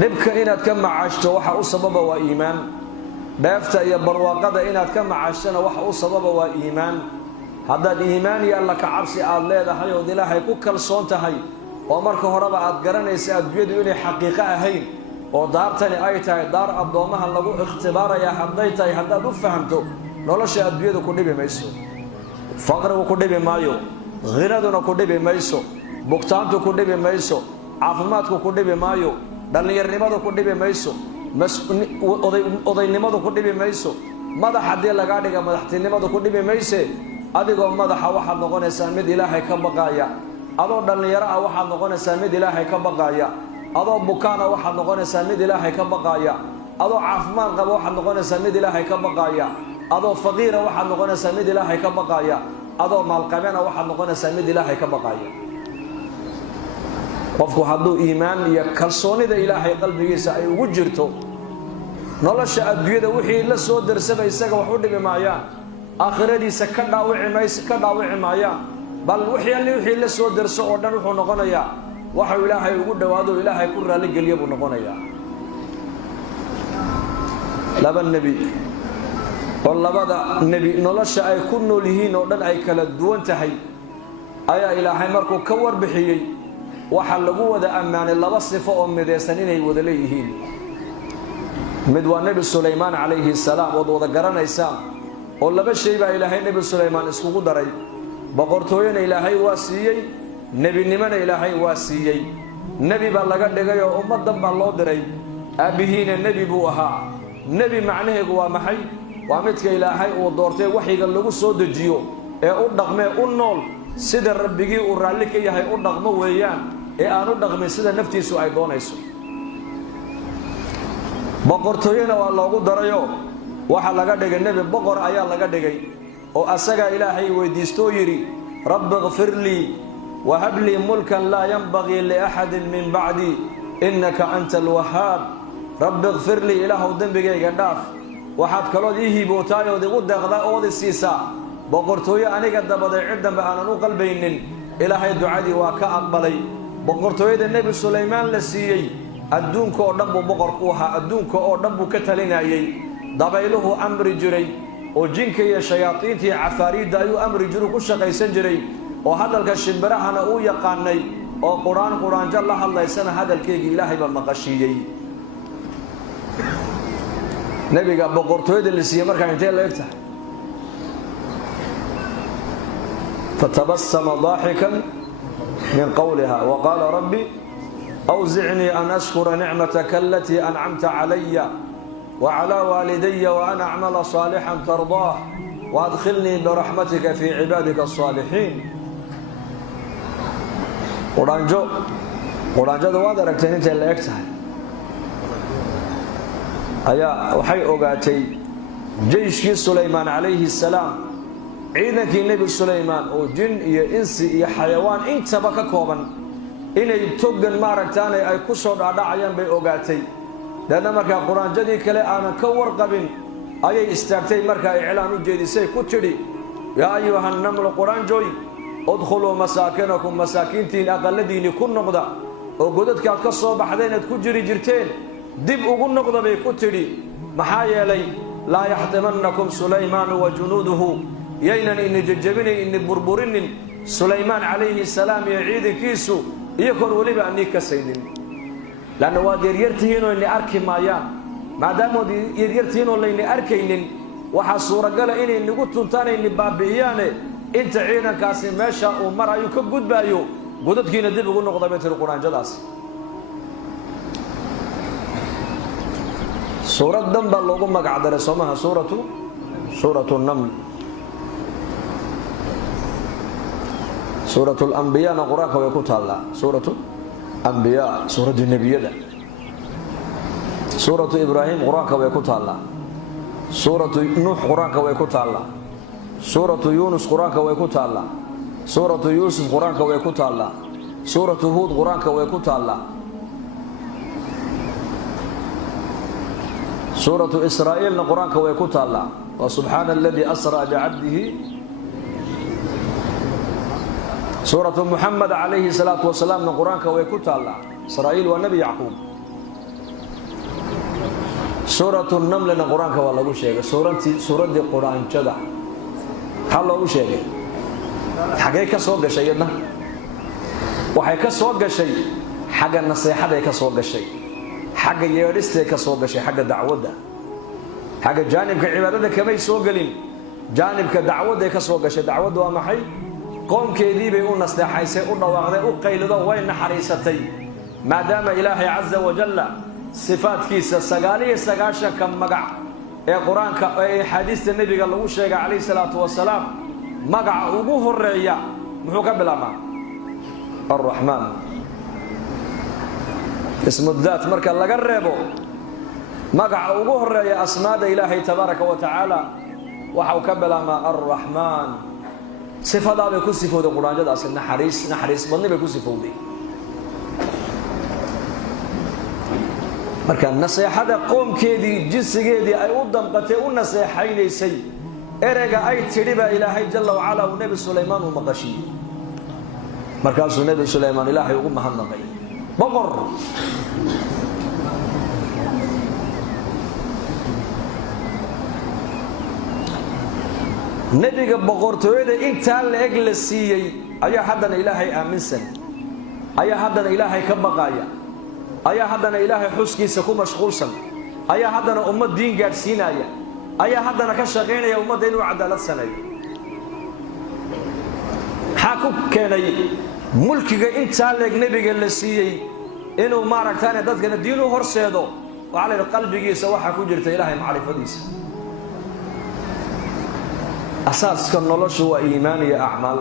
dhibka inaad ka macaashto waxa u sababa waa iimaan dheefta iyo barwaaqada inaad ka macaashtana waxa u sababa waa iimaan haddaad iimaan iyo alla ka cabsi aad leedahay oo ilaahay ku kalsoon tahay oo marka horeba aad garanaysa adduunyadu inay xaqiiqo ahayn oo daartani ay tahay daar addoomaha lagu ikhtibaaraya hadday tahay haddaad u fahamto nolosha adduunyadu ku dhibi mayso faqrigu ku dhibi maayo ghinaduna ku dhibi mayso bugtaantu ku dhibi mayso caafimaadku ku dhibi maayo dhallinyarnimadu ku dhibi mayso odaynimadu ku dhibi mayso madax haddii lagaa dhiga madaxtinimadu ku dhibi mayse adigoo madaxa waxaad noqonaysaa mid ilaahay ka baqaaya adoo dhallinyaro ah waxaad noqonaysaa mid ilaahay ka baqaaya adoo bukaana waxaad noqonaysaa mid ilaahay ka baqaaya adoo caafimaad qaba waxaad noqonaysaa mid ilaahay ka baqaaya adoo faqiira waxaad noqonaysaa mid ilaahay ka baqaaya adoo maalqabeena waxaad noqonaysaa mid ilaahay ka baqaaya qofku hadduu iimaan iyo kalsoonida ilaahay qalbigiisa ay ugu jirto nolosha adduunyada wixii la soo darsaba isaga wax u dhibi maayaan aakhiradiisa ka dhaawici maayaan bal wixii la soo darso oo dhan wuxuu noqonayaa waxuu ilaahay ugu dhowaado ilaahay ku raali geliya buu noqonayaa laba nebi oo labada nebi nolosha ay ku nool yihiin oo dhan ay kala duwan tahay ayaa ilaahay markuu ka warbixiyey waxa lagu wada ammaanay laba sifo oo midaysan inay wada leeyihiin mid waa nebi sulaymaan calayhi salaam oo wada garanaysaan oo laba shay baa ilaahay nebi sulaymaan iskugu daray boqortooyana ilaahay waa siiyey nebinimana ilaahay waa siiyey nebi baa laga dhigay oo ummadan baa loo diray aabihiina nebi buu ahaa nebi macnaheedu waa maxay waa midka ilaahay uu doortay waxyiga lagu soo dejiyo ee u dhaqmee u nool sida rabbigii uu raalli ka yahay u dhaqmo weeyaan ee aan u dhaqmin sida naftiisu ay doonayso boqortooyana waa loogu darayo waxa laga dhigay nebi boqor ayaa laga dhigay oo asaga ilaahay weydiistoo yidhi rabbi ighfir lii wahab lii mulkan laa yanbagii liaxadin min bacdi innaka anta alwahaab rabbi ighfir lii ilaahow dembigayga dhaaf waxaad kalood ii hiibootaay ood igu deeqdaa ood i siisaa boqortooyo aniga dabaday cid dambe aanan u qalbaynin ilaahay ducadii waa ka aqbalay boqortooyada nebi sulaymaan la siiyey adduunka oo dhan buu boqor ku ahaa adduunka oo dhan buu ka talinayey dabayluhu amri jiray oo jinka iyo shayaadiinta iyo cafaariidda ayuu amri jiru ku shaqaysan jiray oo hadalka shimbirahana uu yaqaanay oo quraanjo la hadlaysana hadalkeygii ilaahay baa maqashiiyey nebiga boqortooyada la siiyey markaa intee la eg tahay فتبسم ضاحكا من قولها وقال ربي أوزعني أن أشكر نعمتك التي أنعمت علي وعلى والدي وأن أعمل صالحا ترضاه وأدخلني برحمتك في عبادك الصالحين قرانجو دواد ركتين انت اللي اكتها أيا وحي أوغاتي جيش سليمان عليه السلام ciidankii nebi sulaymaan oo jin iyo insi iyo xayawaan intaba ka kooban inay togan maaragtaanay ay ku soo dhaadhacayaan bay ogaatay dadna markaa quraanjadii kale aanan ka warqabin ayay istaagtay markaa iclaan u jeedisay ku tidhi yaa ayuhan namlu quraanjooy udkhuluu masaakinakum masaakiintiin aqalladiinni ku noqda oo godadkaad ka soo baxdeen aad ku jiri jirteen dib ugu noqda bay ku tidhi maxaa yeelay laa yaxtimannakum sulaymaanu wa junuuduhu yaynan ini jajabinayn ini burburinin sulaymaan calayhi salaam iyo ciidankiisu iyagoon weliba annii kasaynin lanna waad yaryartihiinoo ini arki maayaan maadaamood yaryartihiinoo layni arkaynin waxaa suuragala inay nagu tuntaan ayni baabi'iyaane inta ciidankaasi meesha uu marayu ka gudbaayo godadkiina dib ugu noqda bay tiri quraanjadaasi suuraddan baa loogu magacdaray soomaha suuratu naml سورة الأنبياء نقراك ويكوتالا سورة الأنبياء سورة النبية سورة إبراهيم قراك ويكوتالا سورة نوح قراك ويكوتالا سورة يونس قراك ويكوتالا سورة يوسف قراك ويكوتالا سورة هود قراك ويكوتالا سورة إسرائيل نقراك ويكوتالا وسبحان الذي أسرى بعبده سورة محمد عليه الصلاة والسلام نقرانك ويكوت الله إسرائيل والنبي يعقوب سورة النمل القرآن كوالله وشيء سورة القرآن جدا حلو وشيء حاجة سوق شيئنا وحاجة سوق شيء حاجة النصيحة ده كسوق شيء حاجة يرث كسوق شيء حاجة دعوة ده حاجة جانب كعبادة ده كمان يسوق لين جانب كدعوة ده كسوق شيء دعوة ده ما حي قوم كذي بيقول نصيحة يسأل وعده وقيل ده وين حريستي ما دام إلهي عز وجل صفات كيس السجالية سجاشة كم مقع القرآن حديث النبي قال له وشيء عليه الصلاة والسلام مقع وجوه الرعية محوك بالأمان الرحمن اسم الذات مركا لا قربو مقع وجوه الرعية أسماء إلهي تبارك وتعالى وحوك بالأمان الرحمن صفة ده بيكون صفة القرآن جد أصل نحريس بني بيكون صفة دي marka nasiixada qoomkeedii jinsigeedii ay u damqatay u nasiixaynaysay ereyga ay tiriba ilaahay jalla wa ala uu nabi Suleymaan u maqashiy markaasuu nabi Suleymaan ilaahay ugu mahadnaqay boqor nabiga boqortooyada inta la eg la siiyay ayaa haddana ilaahay aaminsan ayaa haddana ilaahay ka baqaya ayaa haddana ilaahay xuskiisa ku mashquulsan ayaa haddana ummad diin gaarsiinaya ayaa haddana ka shaqeynaya ummadda inuu cadaalad sameeyo maxaa ku keenay mulkiga intaa leeg nabiga la siiyey inuu maaragtaan dadkana diin u horseedo waxaa la qalbigiisa waxa ku jirta ilaahay macrifadiisa asaaska noloshu waa iimaan iyo acmaal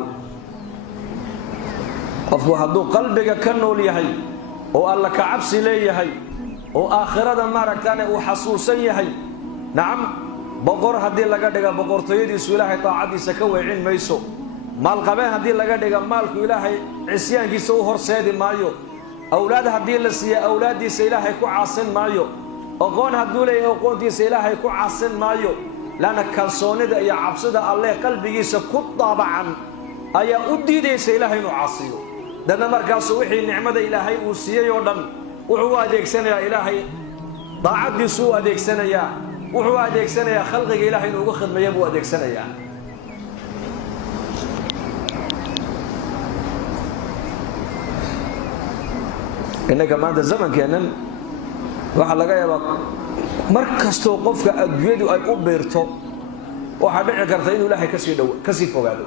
qofku hadduu qalbiga ka nool yahay oo alla ka cabsi leeyahay oo aakhirada maaragtaane uu xasuusan yahay nacam boqor haddii laga dhiga boqortooyadiisu ilaahay taacadiisa ka weecin mayso maalqabeen haddii laga dhiga maalku ilaahay cisyaankiisa u horseedi maayo awlaad haddii la siiya awlaaddiisa ilaahay ku caasin maayo aqoon hadduu leeyahay aqoontiisa ilaahay ku caasin maayo lana kalsoonida iyo cabsida alle qalbigiisa ku daabacan ayaa u diidaysa ilaahay inuu caasiyo dadna markaasuu wixii nicmada ilaahay uu siiyey oo dhan wuxuu u adeegsanayaa ilaahay daacadiisu u adeegsanayaa wuxuu adeegsanayaa khalqiga ilaahay inuu ugu khidmeeyo buu adeegsanayaa innaka maanta zamankeennan waxaa laga yaabaa mar kastoo qofka adduunyadu ay u beerto waxaa dhici karta inuu ilaahay kasii fogaado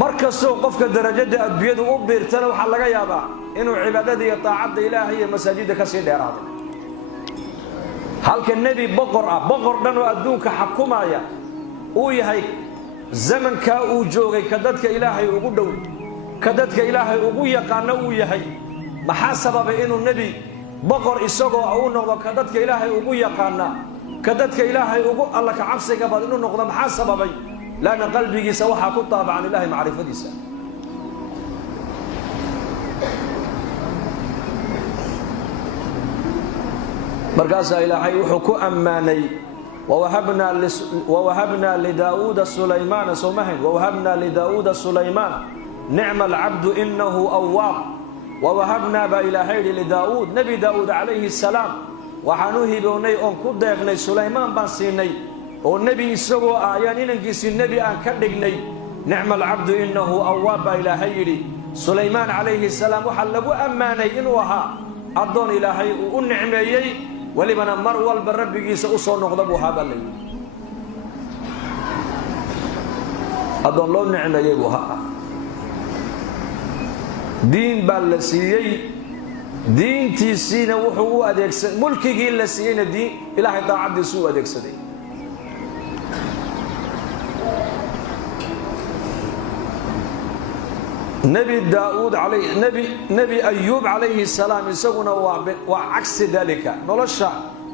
markastoo qofka darajada adduunyadu u biirtana waxaa laga yaabaa inuu cibaadada iyo taacada ilaahay iyo masaajidda ka sii dheeraado halka nabi boqor dhan oo adduunka xukumaya uu yahay zamanka uu joogay ka dadka ilaahay ugu dhow ka dadka ilaahay ugu yaqaan uu yahay maxaa sababay inuu nabi boqor isagoo uu noqdo ka dadka ilaahay ugu yaqaan ka dadka ilaahay ugu alla ka cabsiga badan inuu noqdo maxaa sababay لأن قلبي سوحا كطاب عن الله معرفة ديسا مركز إلهي وحكو أماني ووهبنا لداود سليمان سمهن ووهبنا لداود سليمان نعم العبد إنه أواب ووهبنا بإلهي لداود نبي داود عليه السلام وحنوه بوني أنكو ديغني سليمان بانسيني والنبي سوى آيان إنكيس النبي أن كدقني نعم العبد إنه أواب إلهي سليمان عليه السلام وحلقوا أماني إنوها أدون إلهي ونعمي ولمن مر والبرب جيس أصول نغضبها بالليل أدون لو نعمي وها دين بالسيي دين تيسين وحو أديكس ملكي جيل لسيين الدين إلهي ضاعد سوء أديكس دي نبي داود عليه نبي أيوب عليه السلام يسوون وعكس ذلك نولشا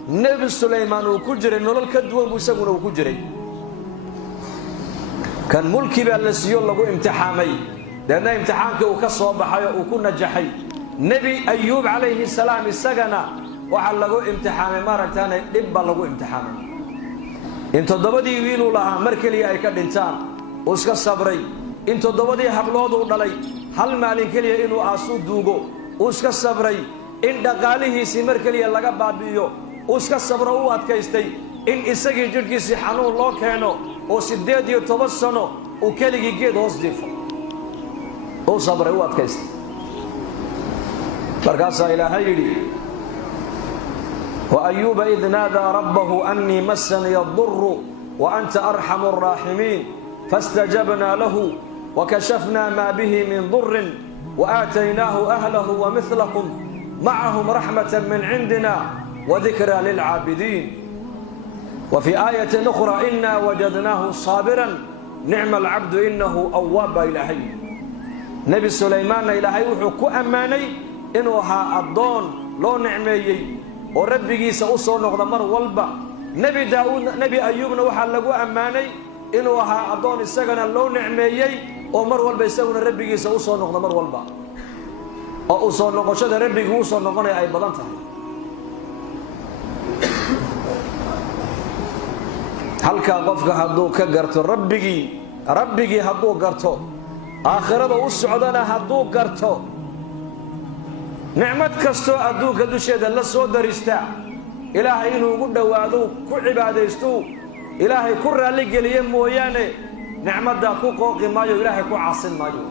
نبي سليمان وكجري نولل كدوان يسوون وكجري كان ملكي بالسيول لغو امتحامي لأن امتحانك وكصوب حياة وكون نجحي نبي أيوب عليه السلام السجنة وحل لغو امتحامي مرة ثانية إبا لغو امتحامي انتو دبدي ويلو لها مركلي أي كدنتان وسك الصبري intuu dabadii habloodu dhalay hal maalin kaliya inuu aasuu duugo uu iska sabray إن دقاله سمر كليا لقى بابيو وسك الصبر هو أتكيستي إن إسقي جركي سحنو الله كانوا وسديد يتوسنوا وكلي جيد هصدفه هو صبر هو أتكيستي بركاسا إلى هيري وأيوب إذ نادى ربه أني مسني الضر وأنت أرحم الراحمين فاستجبنا له وكشفنا ما به من ضر وآتيناه أهله ومثلهم معهم رحمة من عندنا وذكرى للعابدين وفي آية أخرى إنا وجدناه صابرا نعم العبد إنه أواب إلهي نبي سليمان إلهي وحكو أماني إنه ها الضون لو نعمي وربي سأوصل نغضمر والبا نبي داود نبي أيوب نوحى لقو أماني إنه ها الضون السجن لو نعمي ومر والبا يسوون ربي سأوصل نغضمر والبا أوصل نغشد ربي وصل نغني أي بدنته هل كقفك هدو كجرت ربي هدو جرتو آخرة وسعدنا هدو جرتو نعمت كستو أدوك دوشيد الله صدر استا إلهي إنه قد وعدو كل عبادة استو إلهي كل رالي قليم موياني نعمت دا كو قوقي مايو إلهي كو عاصم مايو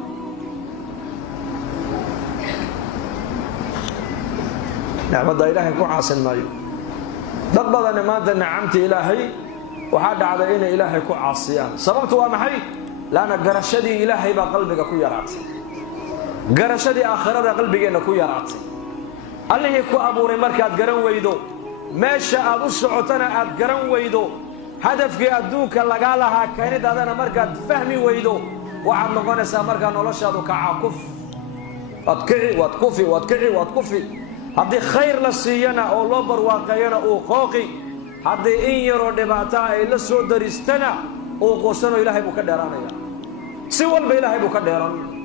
نعمت دا إلهي كو عاصم مايو ضبط أنا ماذا نعمت إلهي وحاد على إن إلهي كو عاصيان سببتها محي لأن قرشدي إلهي بقلبك كو يراتي قرشدي آخرة قلبك إنه كو يراتي الله كو أبو رمارك أتقرن ويدو ماشا أبو السعوتنا أتقرن ويدو هدفك أدوك لقالها كانت هذا مركز فهمي ويدو وعد نقول سامرك نولشادو كعاكف أتكعي واتكفي واتكعي واتكفي هذه خير للسيانة أو لبر واقعينا أو خوقي هذه إن يرو دبعتها إلا سو درستنا أو قوسنا إلهي مكدرانا سوى البإلهي مكدرانا